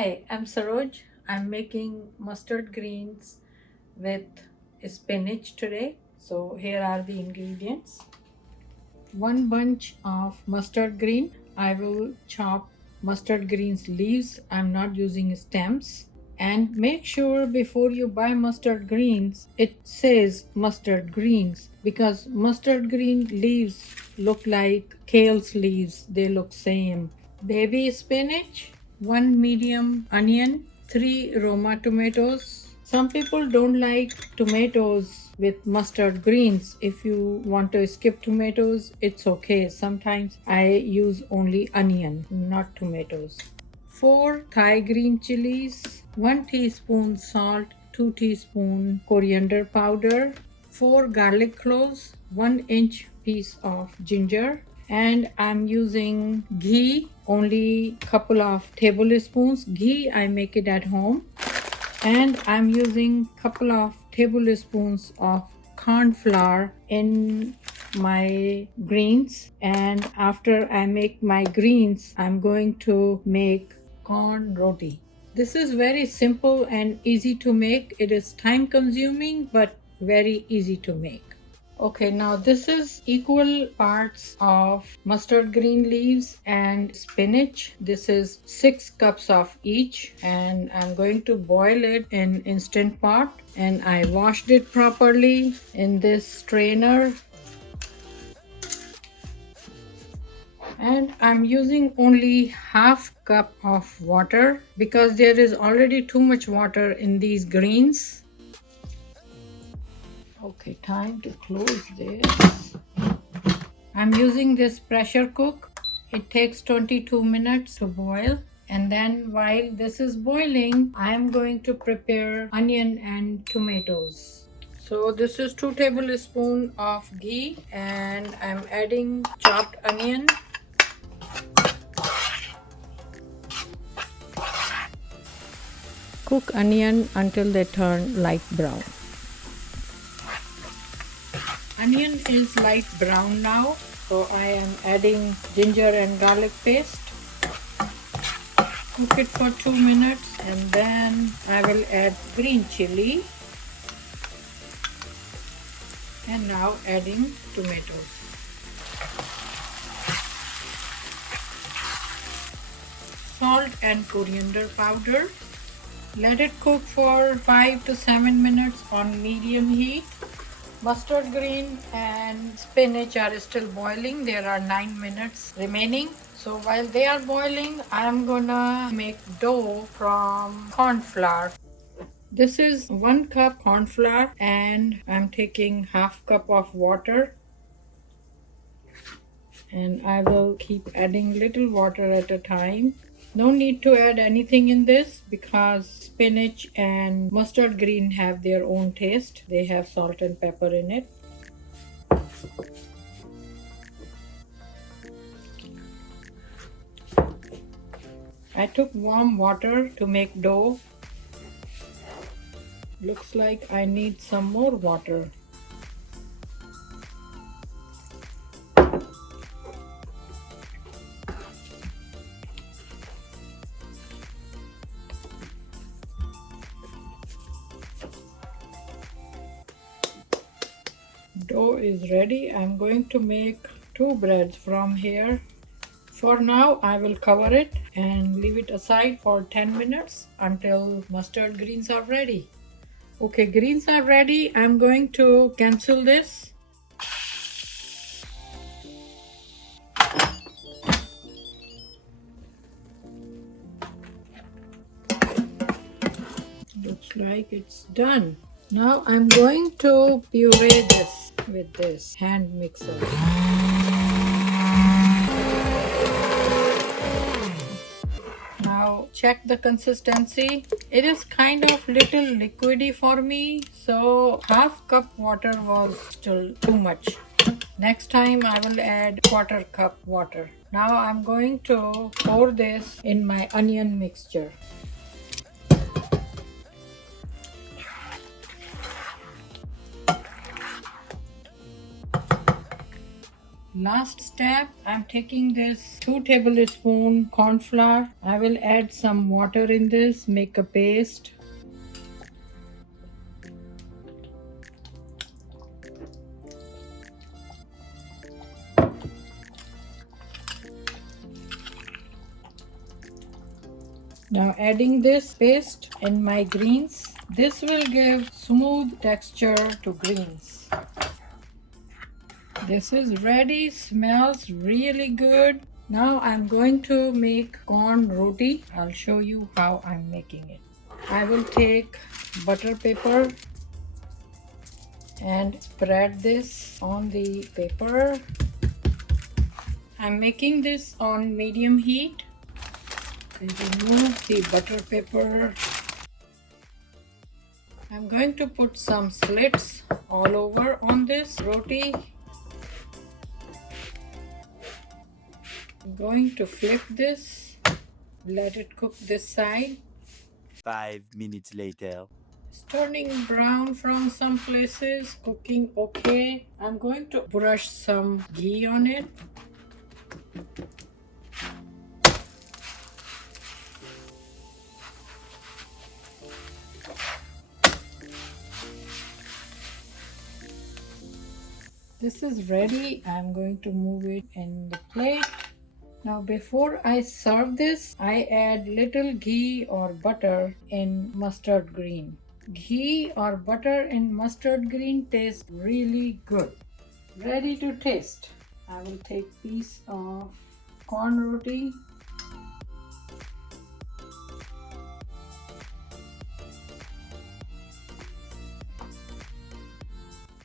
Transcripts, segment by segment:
Hi, I'm Saroj. I'm making mustard greens with spinach today. So here are the ingredients. One bunch of mustard green. I will chop mustard greens leaves. I'm not using stems. And make sure before you buy mustard greens, it says mustard greens because mustard green leaves look like kale's leaves. They look same. Baby spinach, one medium onion, three Roma tomatoes. Some people don't like tomatoes with mustard greens. If you want to skip tomatoes, it's okay. Sometimes I use only onion, not tomatoes. 4 Thai green chilies, 1 teaspoon salt, 2 teaspoon coriander powder, 4 garlic cloves, 1 inch piece of ginger, and I'm using ghee, only couple of tablespoons. Ghee I make it at home, and I'm using couple of tablespoons of corn flour in my greens. And after I make my greens, I'm going to make corn roti. This is very simple and easy to make. It is time consuming but very easy to make. Okay, now this is equal parts of mustard green leaves and spinach. This is 6 cups of each, and I'm going to boil it in instant pot, and I washed it properly in this strainer. And I'm using only half cup of water because there is already too much water in these greens. Okay, time to close this. I'm using this pressure cook. It takes 22 minutes to boil. And then while this is boiling, I'm going to prepare onion and tomatoes. So this is 2 tablespoons of ghee, and I'm adding chopped onion. Cook onion until they turn light brown. Onion is light brown now, so I am adding ginger and garlic paste. Cook it for 2 minutes, and then I will add green chili, and now adding tomatoes. Salt and coriander powder. Let it cook for 5 to 7 minutes on medium heat. Mustard green and spinach are still boiling. There are 9 minutes remaining. So while they are boiling, I'm gonna make dough from corn flour. This is 1 cup corn flour, and I'm taking half cup of water, and I will keep adding little water at a time. No need to add anything in this because spinach and mustard green have their own taste. They have salt and pepper in it. I took warm water to make dough. Looks like I need some more water. Dough is ready. I'm going to make 2 breads from here. For now, I will cover it and leave it aside for 10 minutes until mustard greens are ready. Okay, greens are ready. I'm going to cancel this. Looks like it's done. Now I'm going to puree this with this hand mixer. Now check the consistency. It is kind of little liquidy for me, so half cup water was still too much. Next time I will add quarter cup water. Now I'm going to pour this in my onion mixture. Last step, I'm taking this 2 tablespoon corn flour. I will add some water in this, make a paste. Now adding this paste in my greens. This will give smooth texture to greens. This is ready, smells really good. Now I'm going to make corn roti. I'll show you how I'm making it. I will take butter paper and spread this on the paper. I'm making this on medium heat. I remove the butter paper. I'm going to put some slits all over on this roti. I'm going to flip this, let it cook this side. 5 minutes later. It's turning brown from some places, cooking okay. I'm going to brush some ghee on it. This is ready. I'm going to move it in the plate. Now before I serve this, I add little ghee or butter in mustard green. Ghee or butter in mustard green tastes really good. Ready to taste. I will take piece of corn roti.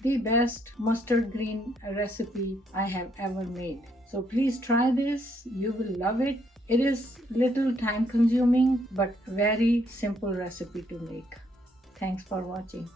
The best mustard green recipe I have ever made. So please try this. You will love it. It is little time consuming but very simple recipe to make. Thanks for watching.